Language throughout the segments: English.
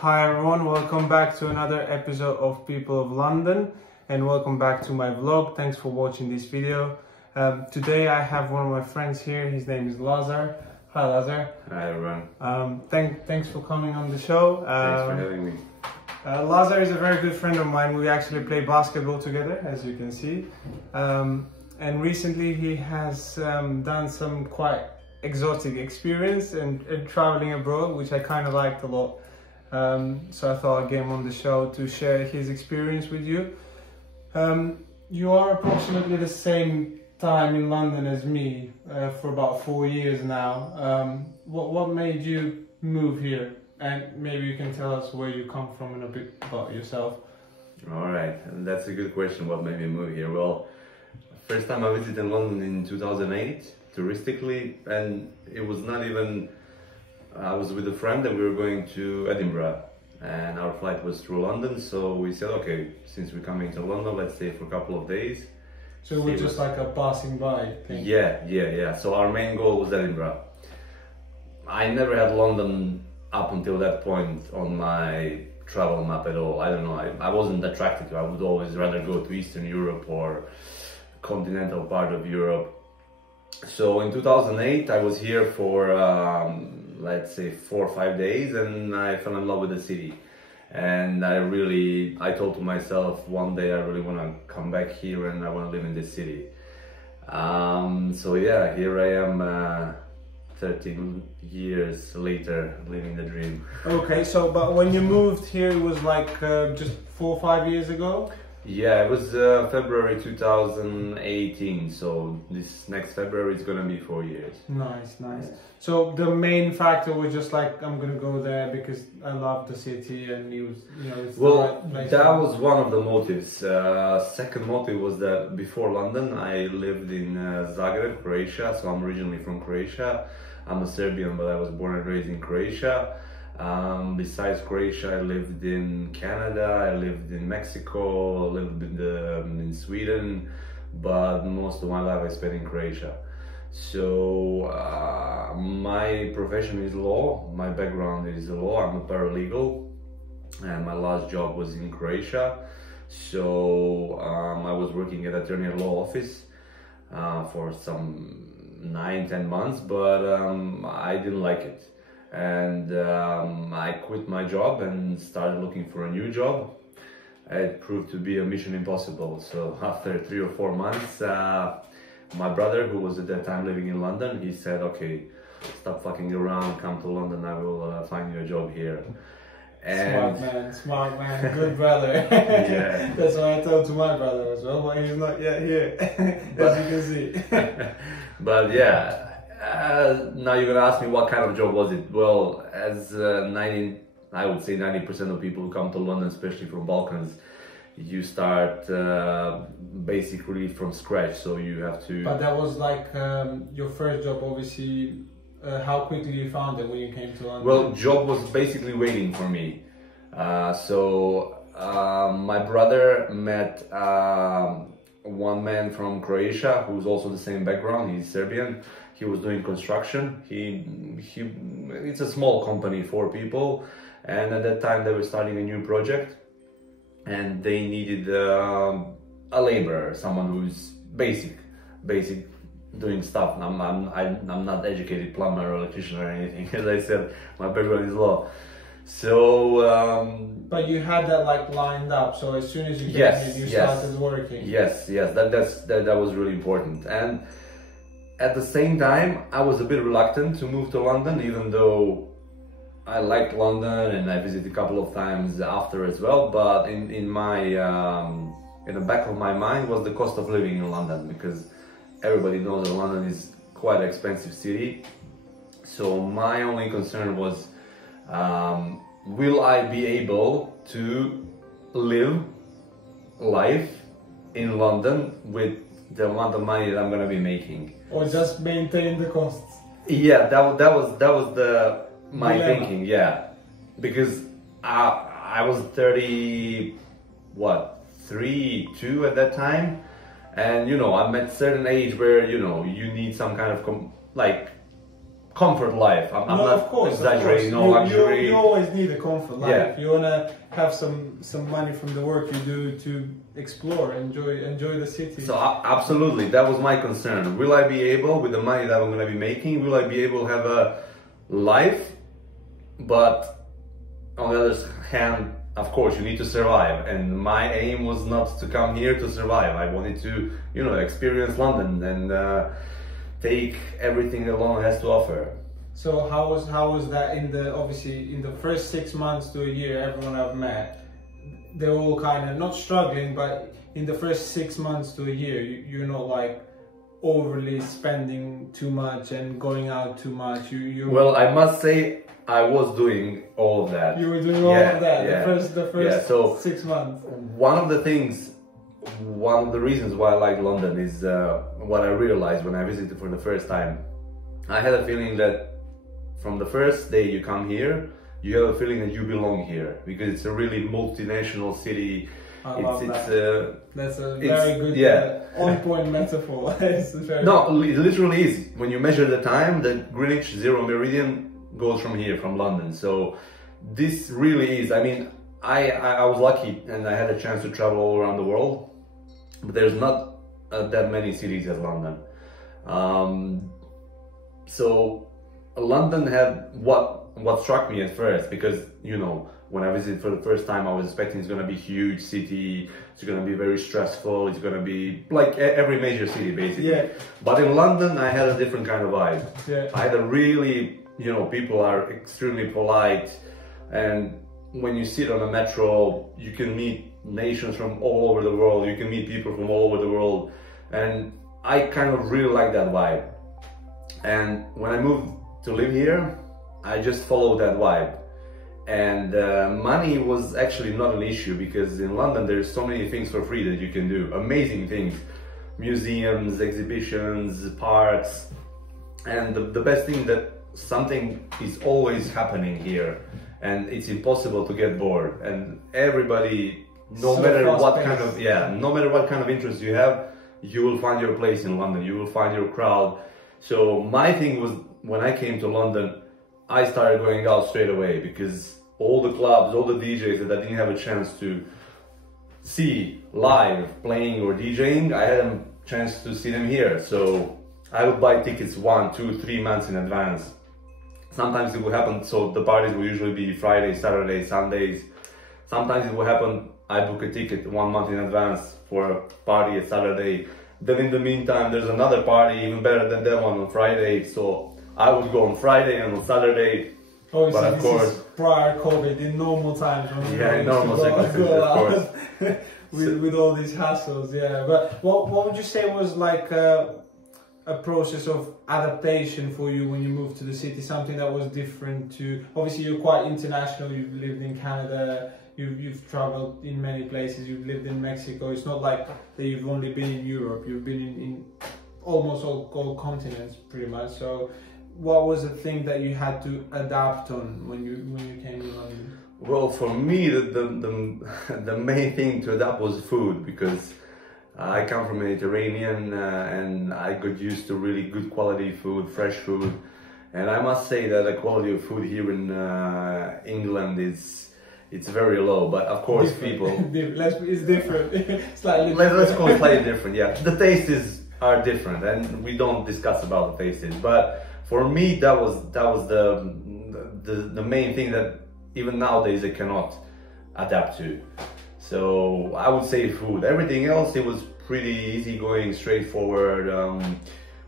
Hi everyone, welcome back to another episode of People of London and welcome back to my vlog. Thanks for watching this video. Today I have one of my friends here, his name is Lazar. Hi Lazar. Hi everyone. Thanks for coming on the show. Thanks for having me. Lazar is a very good friend of mine. We actually play basketball together, as you can see. And recently he has done some quite exotic experience and traveling abroad, which I kind of liked a lot. So I thought I'd get him on the show to share his experience with you. You are approximately the same time in London as me, for about 4 years now. What made you move here? And maybe you can tell us where you come from and a bit about yourself. All right, and that's a good question. What made me move here? Well, first time I visited London in 2008, touristically, and it was not even. I was with a friend and we were going to Edinburgh, and our flight was through London. So we said, okay, since we're coming to London, let's stay for a couple of days. So it was just like a passing by thing. Yeah. So our main goal was Edinburgh. I never had London up until that point on my travel map at all. I don't know, I wasn't attracted to it. I would always rather go to Eastern Europe or continental part of Europe. So in 2008 I was here for let's say 4 or 5 days, and I fell in love with the city. And I told to myself, one day I really want to come back here and I want to live in this city. So yeah, here I am 13 years later, living the dream. Okay, so but when you moved here, it was like just 4 or 5 years ago? Yeah, it was February 2018, so this next February it's gonna be 4 years. Nice. So the main factor was just like, I'm gonna go there because I love the city and it was, it's well, the right place. That was one of the motives. Second motive was that before London I lived in Zagreb, Croatia, so I'm originally from Croatia. I'm a Serbian, but I was born and raised in Croatia. Besides Croatia, I lived in Canada, I lived in Mexico, a little bit in Sweden, but most of my life I spent in Croatia. So my profession is law, my background is law, I'm a paralegal, and my last job was in Croatia. So I was working at attorney law office for some 9-10 months, but I didn't like it. And I quit my job and started looking for a new job. It proved to be a mission impossible. So after 3 or 4 months, my brother, who was at that time living in London, he said, okay, stop fucking around, come to London, I will find you a job here. And smart man, good brother. Yeah. That's what I told to my brother as well, but he's not yet here, as you can see. But yeah, now you're gonna ask me what kind of job was it? Well, as I would say 90% of people who come to London, especially from Balkans, you start basically from scratch, so you have to... But that was like your first job, obviously. How quickly you found it when you came to London? Well, job was basically waiting for me. My brother met one man from Croatia who's also the same background. He's Serbian. He was doing construction. It's a small company, 4 people, and at that time they were starting a new project, and they needed a laborer, someone who's basic doing stuff. I'm not educated plumber or electrician or anything. As I said, my background is law. So but you had that like lined up, so as soon as you came in, you started working. Yes, that was really important. And at the same time, I was a bit reluctant to move to London, even though I liked London and I visited a couple of times after as well. But in the back of my mind was the cost of living in London, because everybody knows that London is quite an expensive city. So my only concern was, will I be able to live life in London with the amount of money that I'm gonna be making? Or just maintain the costs? Yeah, that was my thinking. Yeah, because I was 32 at that time, and I'm at a certain age where you need some kind of comfort life. I'm not of course, exaggerating, no you, luxury. you always need a comfort life. Yeah. You wanna have some money from the work you do to explore, enjoy the city. So absolutely, that was my concern. Will I be able, with the money that I'm going to be making, will I be able to have a life? But on the other hand, of course, you need to survive. And my aim was not to come here to survive. I wanted to, you know, experience London and take everything that London has to offer. So how was that obviously in the first 6 months to a year, everyone I've met, they're all kind of not struggling, but in the first 6 months to a year, you're not like overly spending too much and going out too much. Well, I must say I was doing all of that. You were doing all of that, yeah. the first So 6 months. One of the reasons why I like London is what I realized when I visited for the first time. I had a feeling that from the first day you come here, you have a feeling that you belong here, because it's a really multinational city. I love that. That's a very good on-point metaphor. No, it literally is. When you measure the time, the Greenwich Zero Meridian goes from here, from London. So this really is, I mean, I was lucky and I had a chance to travel all around the world, but there's not that many cities as London. So London had what struck me at first, because, you know, when I visited for the first time, I was expecting it's going to be a huge city, it's going to be very stressful, it's going to be like every major city basically. Yeah. But in London, I had a different kind of vibe. Yeah. I had a really, you know, people are extremely polite, and when you sit on a metro, you can meet nations from all over the world, you can meet people from all over the world, and I kind of really like that vibe. And when I moved to live here, I just followed that vibe. And money was actually not an issue, because in London there's so many things for free that you can do, amazing things, museums, exhibitions, parks, and the best thing that something is always happening here, and it's impossible to get bored, and everybody, no matter what kind of interest you have, you will find your place in London, you will find your crowd. So my thing was, when I came to London, I started going out straight away, because all the clubs, all the DJs that I didn't have a chance to see live playing or DJing, I had a chance to see them here. So I would buy tickets 1, 2, 3 months in advance. Sometimes it would happen, so the parties will usually be Fridays, Saturdays, Sundays. Sometimes it will happen, I book a ticket 1 month in advance for a party a Saturday. Then in the meantime, there's another party even better than that one on Friday. So I would go on Friday and on Saturday. Obviously, but of course, is prior COVID, in normal times, in normal circumstances, of course. with all these hassles, yeah. But what would you say was like a process of adaptation for you when you moved to the city? Something that was different to, obviously you're quite international, you've lived in Canada, you've traveled in many places, you've lived in Mexico. It's not like that you've only been in Europe, you've been in almost all continents pretty much. So what was the thing that you had to adapt on when you came to London? Well, for me, the main thing to adapt was food, because I come from Mediterranean and I got used to really good quality food, fresh food. And I must say that the quality of food here in England it's very low, but of course different. It's different. Slightly let's call it slightly different, yeah. The tastes are different, and we don't discuss about the tastes, but for me that was the main thing that even nowadays I cannot adapt to. So I would say food. Everything else, it was pretty easygoing, straightforward.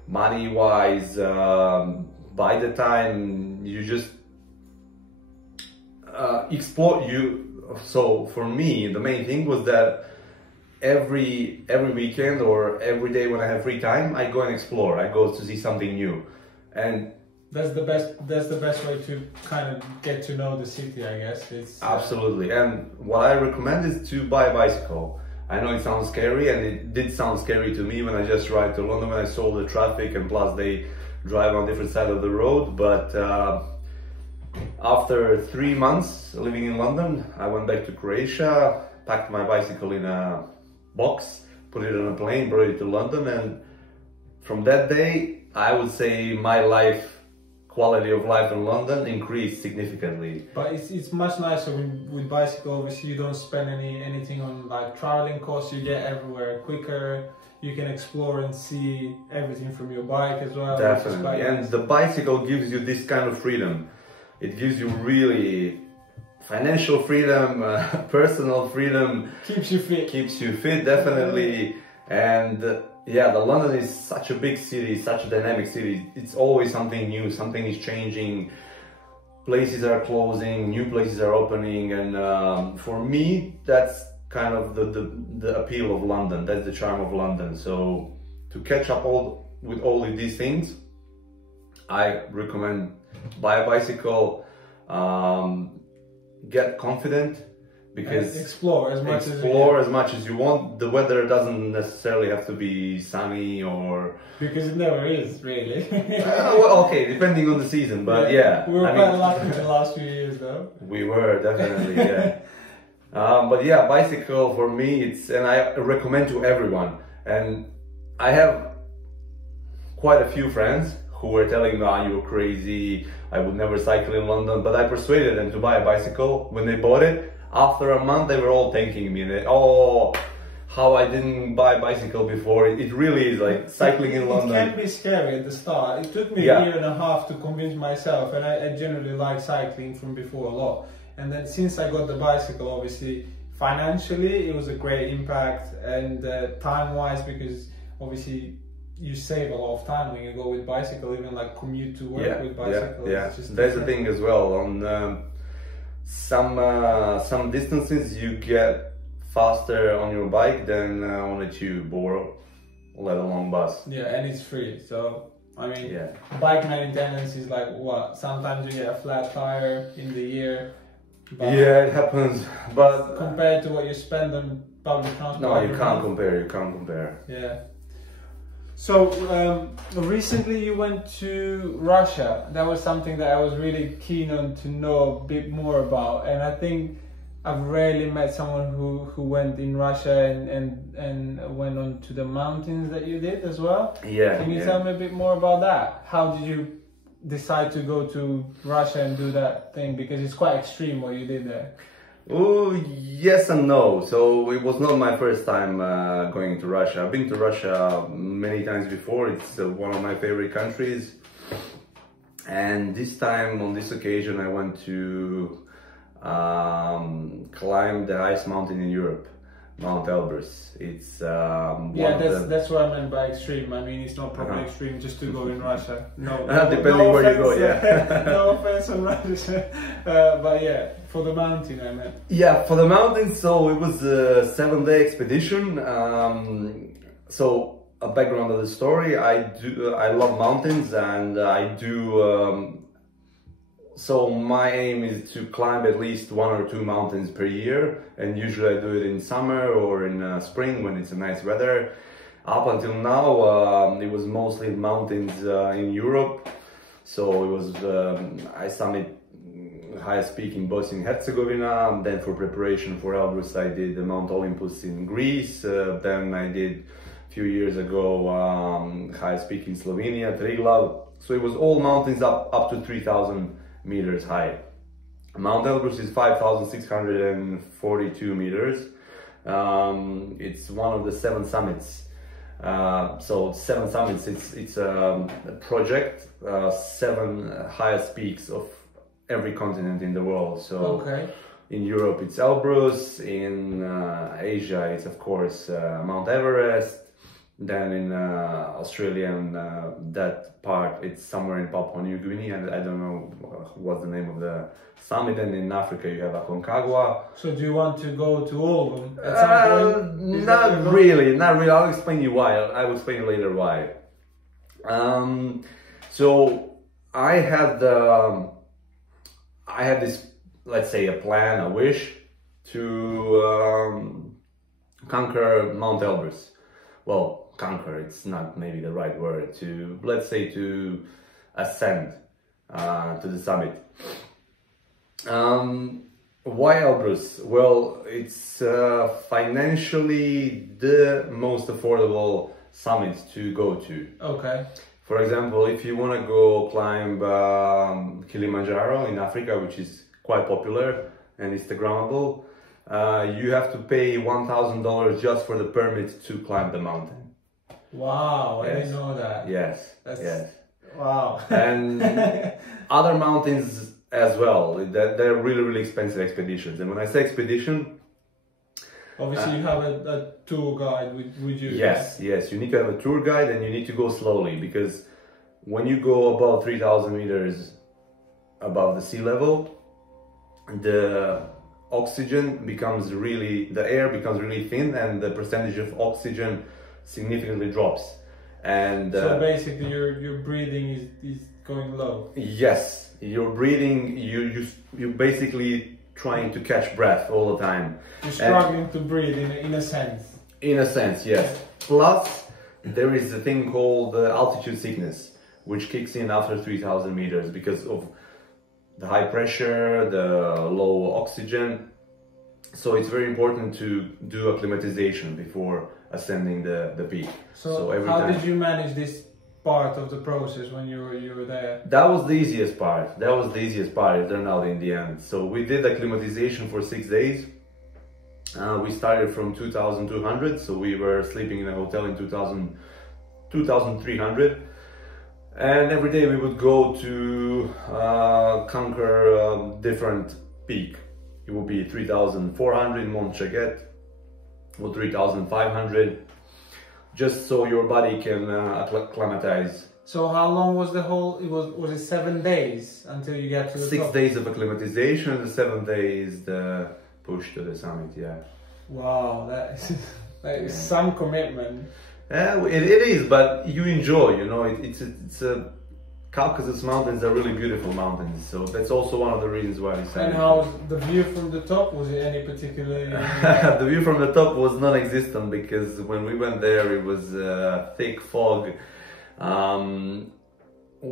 Money wise, by the time you just explore so for me the main thing was that every weekend or every day when I have free time, I go and explore, I go to see something new. And that's the best way to kind of get to know the city, I guess. It's absolutely. And what I recommend is to buy a bicycle. I know it sounds scary, and it did sound scary to me when I just arrived to London, when I saw the traffic, and plus they drive on different side of the road. But after 3 months living in London, I went back to Croatia, packed my bicycle in a box, put it on a plane, brought it to London, and from that day I would say my life quality of life in London increased significantly. But it's much nicer with bicycle. Obviously, you don't spend anything on like traveling costs. You get everywhere quicker. You can explore and see everything from your bike as well. Definitely, and the bicycle gives you this kind of freedom. It gives you really financial freedom, personal freedom. Keeps you fit. Keeps you fit, definitely. And yeah, the London is such a big city, such a dynamic city. It's always something new, something is changing. Places are closing, new places are opening, and for me, that's kind of the appeal of London. That's the charm of London. So to catch up with all of these things, I recommend buy a bicycle, get confident, because explore as much as you want. The weather doesn't necessarily have to be sunny, or because it never is really. Well, okay, depending on the season, but yeah, we were quite lucky in the last few years though. We were definitely, yeah. But yeah, bicycle for me, and I recommend to everyone. And I have quite a few friends who were telling me, "Ah, you're crazy, I would never cycle in London," but I persuaded them to buy a bicycle. When they bought it, after a month, they were all thanking me. And oh, how I didn't buy a bicycle before. It really is like cycling in London. It can be scary at the start. It took me a year and a half to convince myself, and I generally like cycling from before a lot. And then since I got the bicycle, obviously, financially, it was a great impact, and time-wise, because obviously you save a lot of time when you go with bicycle, even like commute to work with bicycle. Yeah, there's a thing as well. On some distances, you get faster on your bike than on a tube or let alone bus. Yeah, and it's free. So I mean, bike maintenance is like what? Sometimes you get a flat tire in the year. But yeah, it happens. But compared to what you spend on public transport, no, you can't compare. You can't compare. Yeah. So recently you went to Russia. That was something that I was really keen on to know a bit more about, and I think I've rarely met someone who went in Russia and went on to the mountains that you did as well. Yeah. Can you tell me a bit more about that? How did you decide to go to Russia and do that thing? Because it's quite extreme what you did there. Oh, yes and no. So it was not my first time going to Russia. I've been to Russia many times before. It's one of my favorite countries. And this time, on this occasion, I went to climb the highest mountain in Europe, Mount Elbrus. It's that's what I meant by extreme. I mean, it's not probably extreme just to go in Russia. No, depending where you go, yeah. No offense on Russia, but yeah, for the mountain I meant. Yeah, for the mountain. So it was a 7-day expedition. So a background of the story: I love mountains, and I do. So my aim is to climb at least 1 or 2 mountains per year, and usually I do it in summer or in spring when it's a nice weather. Up until now, it was mostly mountains in Europe. So it was I summit highest peak in Bosnia and Herzegovina. Then for preparation for Elbrus, I did the Mount Olympus in Greece. Then I did a few years ago highest peak in Slovenia, Triglav. So it was all mountains up to 3,000 meters high. Mount Elbrus is 5,642 meters. It's one of the 7 summits. So 7 summits, it's a project, 7 highest peaks of every continent in the world. So in Europe it's Elbrus, in Asia it's of course Mount Everest. Then in Australia and that part, it's somewhere in Papua New Guinea, and I don't know what's the name of the summit. And in Africa you have Aconcagua. So do you want to go to all of them at some point? Not really. I'll explain you why. I will explain later why. So I had this, let's say, a plan, a wish to conquer Mount Elbrus. Well, conquer, it's not maybe the right word, let's say to ascend to the summit. Why Elbrus? Well, it's financially the most affordable summit to go to. For example, if you want to go climb Kilimanjaro in Africa, which is quite popular and Instagrammable, you have to pay $1,000 just for the permit to climb the mountain. Wow, Yes. I didn't know that. Yes, That's, yes. Wow. And other mountains as well. They're really, really expensive expeditions. And when I say expedition, Obviously, you have a tour guide with you. yes, yes, you need to have a tour guide and you need to go slowly, because when you go above 3,000 meters above the sea level, the oxygen becomes really, the air becomes really thin, and the percentage of oxygen significantly drops. And So basically, your breathing is going low. yes, you're breathing, you basically trying to catch breath all the time. You're struggling to breathe in a sense. In a sense, yes. Plus, there is a thing called altitude sickness, which kicks in after 3,000 meters because of the high pressure, the low oxygen. So it's very important to do acclimatization before ascending the peak. So every how time, did you manage this part of the process when you were there? that was the easiest part. That was the easiest part. It turned out in the end. So we did acclimatization for 6 days. We started from 2,200, so we were sleeping in a hotel in 2,300, and every day we would go to conquer a different peak. It would be 3,400 in Mont Chaget or 3,500, just so your body can acclimatize. So how long was the whole? Was it 7 days until you get to the 6 top? days of acclimatization, the 7th day is the push to the summit. Yeah. Wow, that is some commitment. Yeah, it is, but you enjoy, you know, it's a Caucasus Mountains are really beautiful mountains, so that's also one of the reasons why I decided. And how was the view from the top? Was it any particular? The view from the top was non-existent, because when we went there it was thick fog.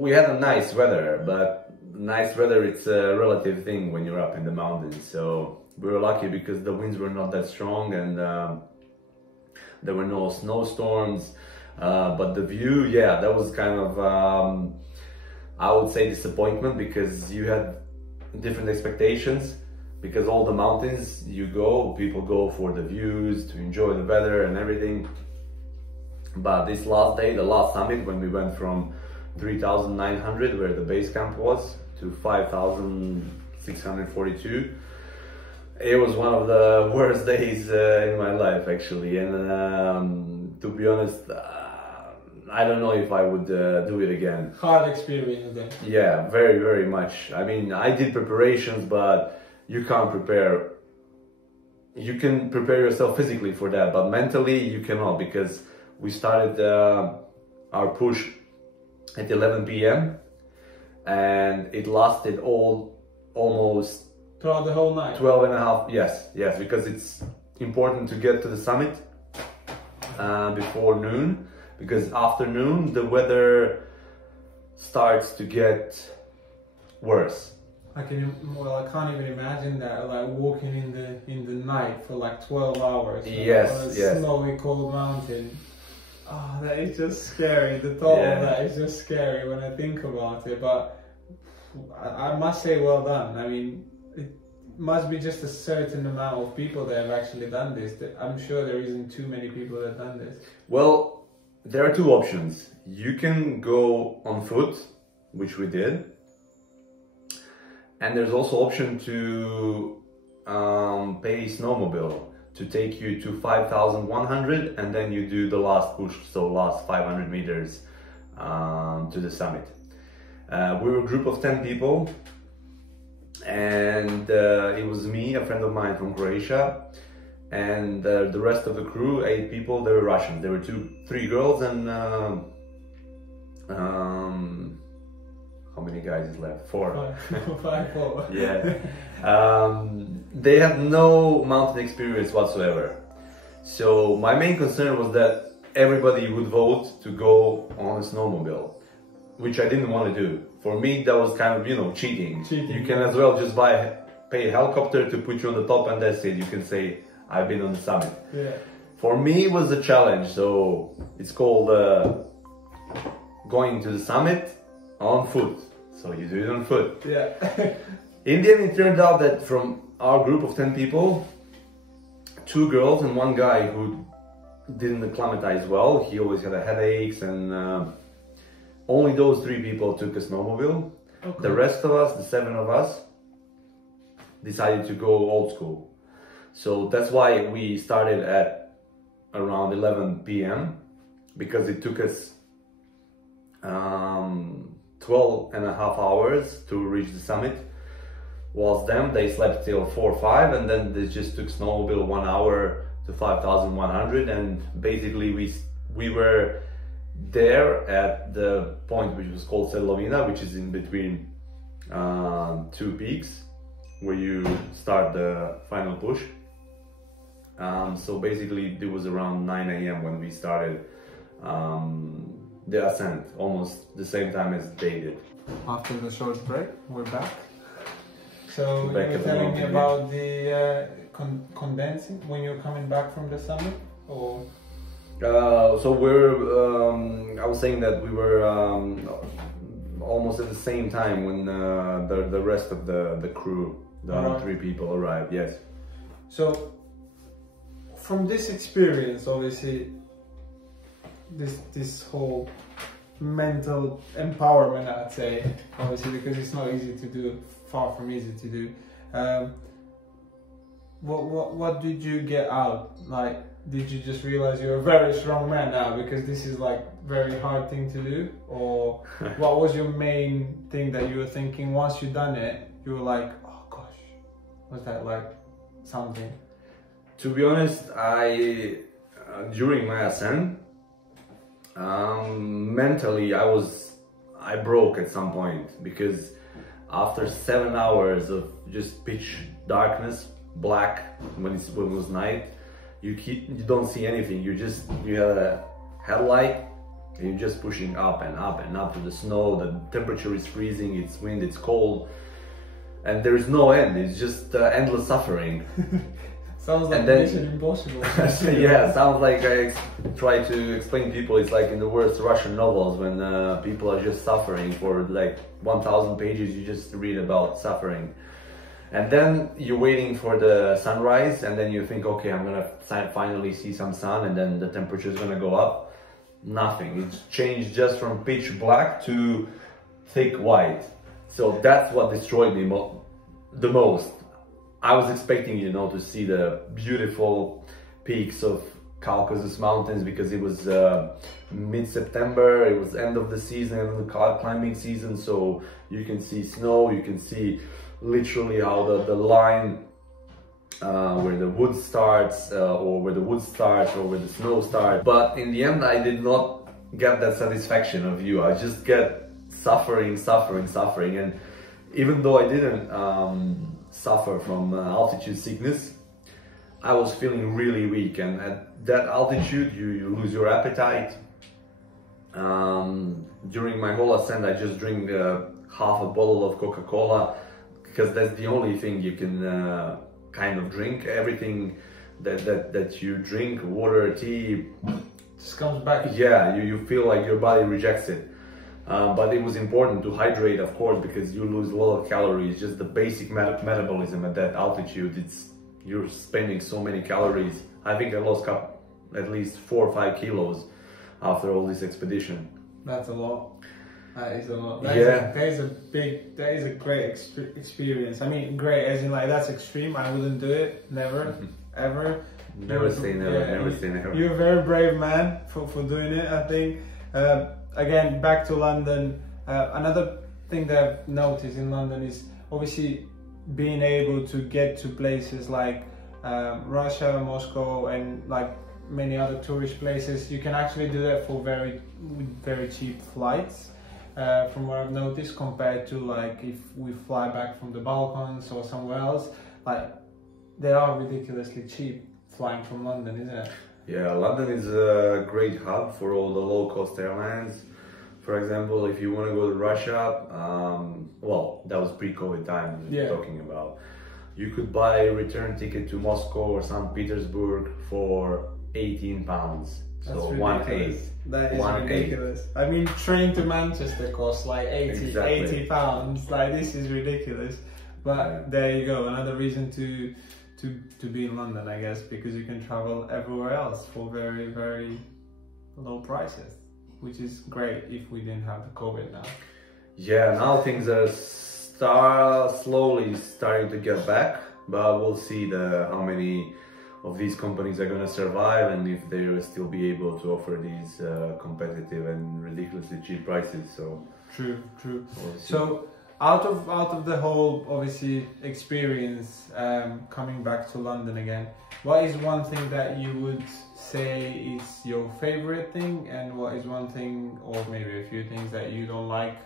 We had a nice weather, but nice weather, it's a relative thing when you're up in the mountains. So we were lucky because the winds were not that strong, and there were no snowstorms. But the view, yeah, that was kind of, I would say, disappointment, because you had different expectations. Because all the mountains you go, people go for the views, to enjoy the weather and everything. But this last day, the last summit, when we went from 3,900, where the base camp was, to 5,642, it was one of the worst days in my life, actually. And to be honest, I don't know if I would do it again. Hard experience then. Yeah, very, very much. I mean, I did preparations, but you can't prepare. You can prepare yourself physically for that, but mentally you cannot, because we started our push at 11 p.m. and it lasted almost Throughout the whole night? 12 and a half, yes, because it's important to get to the summit before noon, because after noon the weather starts to get worse. I can't even imagine that, like walking in the night for like 12 hours on a snowy, cold mountain. Oh, that is just scary. The thought of that is just scary when I think about it. But I must say, well done. I mean, it must be just a certain amount of people that have actually done this. I'm sure there isn't too many people that have done this. Well, there are two options. You can go on foot, which we did. And there's also option to pay snowmobile to take you to 5,100, and then you do the last push, so last 500 meters to the summit. We were a group of 10 people, and it was me, a friend of mine from Croatia, and the rest of the crew, 8 people, they were Russians. There were 3 girls, and how many guys is left? 4. 4. Yeah. They had no mountain experience whatsoever. So my main concern was that everybody would vote to go on a snowmobile, which I didn't want to do. For me, that was kind of, you know, cheating. You can as well just pay a helicopter to put you on the top, and that's it. You can say, I've been on the summit. Yeah. For me, it was a challenge. So it's called going to the summit on foot. So you do it on foot. Yeah. In the end, it turned out that from our group of 10 people, 2 girls and 1 guy who didn't acclimatize well. He always had headaches, and only those 3 people took a snowmobile. Okay. The rest of us, the 7 of us, decided to go old school. So that's why we started at around 11 p.m. because it took us 12 and a half hours to reach the summit. Whilst them, they slept till 4 or 5, and then they just took snowmobile 1 hour to 5,100, and basically we were there at the point which was called Sedlovina, which is in between 2 peaks where you start the final push. So basically it was around 9 a.m. when we started the ascent, almost the same time as they did. After the short break, we're back. So you were telling me about the condensing when you're coming back from the summit, or? So we're, I was saying that we were almost at the same time when the rest of the crew, the other 3 people arrived, yes. So from this experience, obviously, this whole mental empowerment, I'd say, obviously, because it's not easy to do, far from easy to do. What did you get out? Like, did you just realize you're a very strong man now because this is like very hard thing to do, or what was your main thing that you were thinking once you done it? You were like, oh gosh, was that like something? To be honest, I during my ascent, mentally I broke at some point, because after 7 hours of just pitch darkness, black when it was night, you don't see anything. You have a headlight and you're just pushing up and up and up to the snow. The temperature is freezing, it's wind, it's cold, and there is no end. It's just endless suffering. Sounds like Mission Impossible. Yeah, sounds like I try to explain people. It's like in the worst Russian novels when people are just suffering for like 1,000 pages. You just read about suffering. And then you're waiting for the sunrise, and then you think, okay, I'm gonna finally see some sun, and then the temperature is gonna go up. Nothing. It's changed just from pitch black to thick white. So that's what destroyed me the most. I was expecting, to see the beautiful peaks of Caucasus Mountains, because it was mid-September, it was end of the season, end of the climbing season, so you can see snow, you can see literally how the line where the wood starts, or where the wood starts, or where the snow starts. But in the end, I did not get that satisfaction of view. I just get suffering, and even though I didn't suffer from altitude sickness, I was feeling really weak, and at that altitude you lose your appetite. During my whole ascent, I just drink half a bottle of Coca-Cola, because that's the only thing you can kind of drink. Everything that you drink, water, tea, just comes back. Yeah, you feel like your body rejects it. But it was important to hydrate, of course, because you lose a lot of calories. Just the basic metabolism at that altitude, you're spending so many calories. I think I lost at least 4 or 5 kilos after all this expedition. That's a lot. That is a lot. That is a great experience. I mean, great as in like that's extreme. I wouldn't do it. Never, ever. Never say never. Never say never. You're a very brave man for doing it, I think. Again, back to London. Another thing that I've noticed in London is obviously being able to get to places like Russia, Moscow, and like many other tourist places. You can actually do that for very cheap flights. From what I've noticed, compared to like if we fly back from the Balkans or somewhere else, like they are ridiculously cheap flying from London, isn't it? Yeah, London is a great hub for all the low-cost airlines. For example, if you want to go to Russia, well, that was pre-COVID time we're talking about. You could buy a return ticket to Moscow or St. Petersburg for £18. That's So ridiculous. 1.8. That is ridiculous. I mean, train to Manchester costs like 80 pounds. Like, this is ridiculous. But there you go, another reason to be in London, I guess, because you can travel everywhere else for very, very low prices, which is great if we didn't have the COVID now. Yeah, now things are slowly starting to get back, but we'll see how many of these companies are going to survive and if they will still be able to offer these competitive and ridiculously cheap prices. So true. So out of the whole obviously experience coming back to London again, what is one thing that you would say is your favorite thing, and what is one thing or maybe a few things that you don't like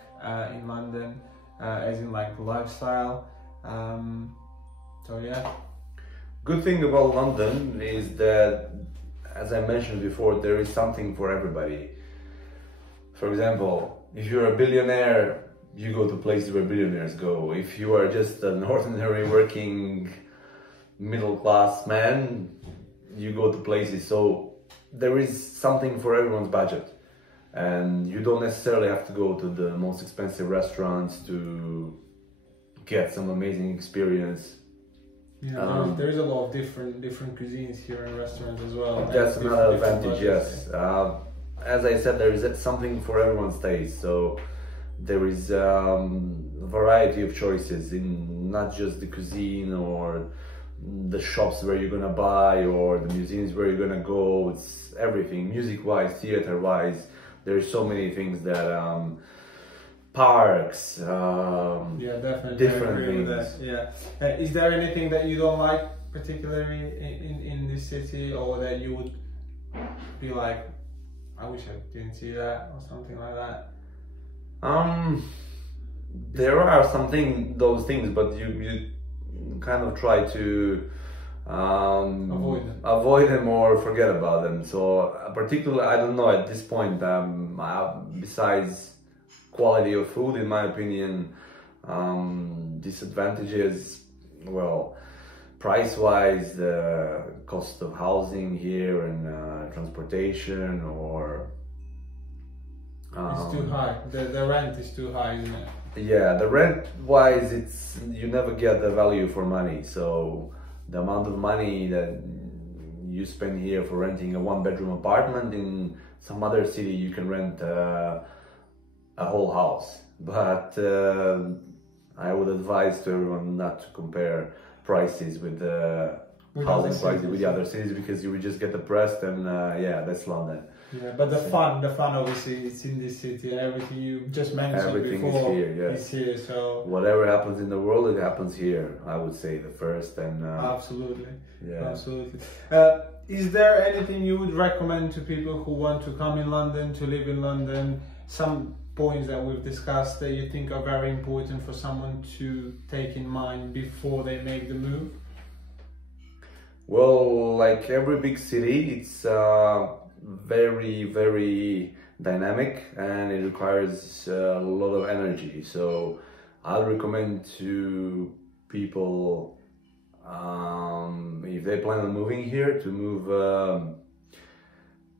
in London, as in like the lifestyle? So yeah. Good thing about London is that, as I mentioned before, there is something for everybody. For example, if you're a billionaire, you go to places where billionaires go. If you are just an ordinary working middle class man, you go to places. So there is something for everyone's budget, and you don't necessarily have to go to the most expensive restaurants to get some amazing experience. Yeah, there's a lot of different cuisines here in restaurants as well. That's another advantage, yes. As I said, there is something for everyone's taste. So there is a variety of choices in not just the cuisine or the shops where you're gonna buy or the museums where you're gonna go. It's everything, music-wise, theater-wise. There's so many things that parks, yeah, definitely different agree things. With that. Yeah. Is there anything that you don't like particularly in this city, or that you would be like, I wish I didn't see that, or something like that? There are those things, but you kind of try to avoid them or forget about them. So particularly, I don't know, at this point, besides quality of food, in my opinion, disadvantages, well, price-wise, the cost of housing here and transportation, or it's too high. The rent is too high, isn't it? Yeah, the rent-wise, you never get the value for money. So the amount of money that you spend here for renting a one-bedroom apartment, in some other city you can rent a whole house. But I would advise to everyone not to compare prices with housing prices with the other cities, because you would just get depressed, and yeah, that's London. Yeah, but the fun obviously is in this city, and everything you just mentioned before is here. So whatever happens in the world, it happens here, I would say, the first. And absolutely. Yeah, absolutely. Is there anything you would recommend to people who want to come in London, to live in London? Some points that we've discussed that you think are very important for someone to take in mind before they make the move? Well, like every big city, it's very, very dynamic, and it requires a lot of energy. So I'll recommend to people, if they plan on moving here, to move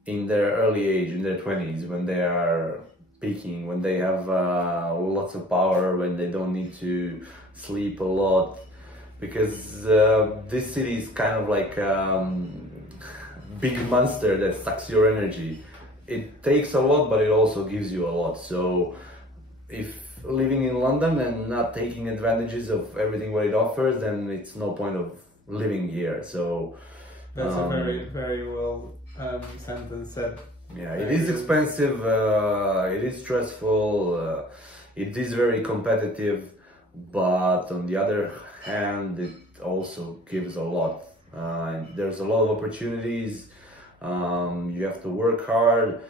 in their early age, in their 20s, when they are peaking, when they have lots of power, when they don't need to sleep a lot, because this city is kind of like big monster that sucks your energy. It takes a lot, but it also gives you a lot. So if living in London and not taking advantages of everything what it offers, then it's no point of living here. So that's a very, very well sentence said. Yeah, it is expensive, it is stressful, it is very competitive, but on the other hand, it also gives a lot. There's a lot of opportunities, you have to work hard,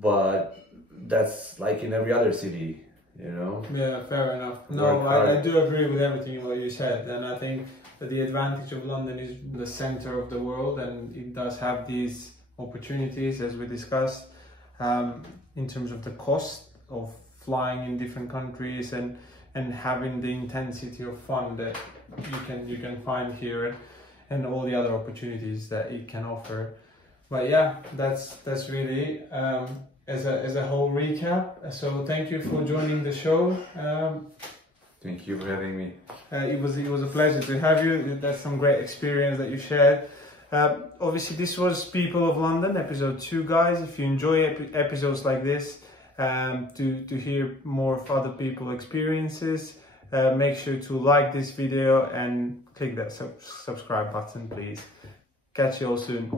but that's like in every other city, you know? Yeah, fair enough. No, I do agree with everything what you said, and I think that the advantage of London is the center of the world, and it does have these opportunities, as we discussed, in terms of the cost of flying in different countries, and having the intensity of fun that you can find here, and all the other opportunities that it can offer. But yeah, that's really as a whole recap. So thank you for joining the show. Thank you for having me. It was a pleasure to have you. That's some great experience that you shared. Obviously, this was People of London, episode 2, guys. If you enjoy episodes like this, to hear more of other people's experiences, make sure to like this video and click that subscribe button, please. Catch you all soon.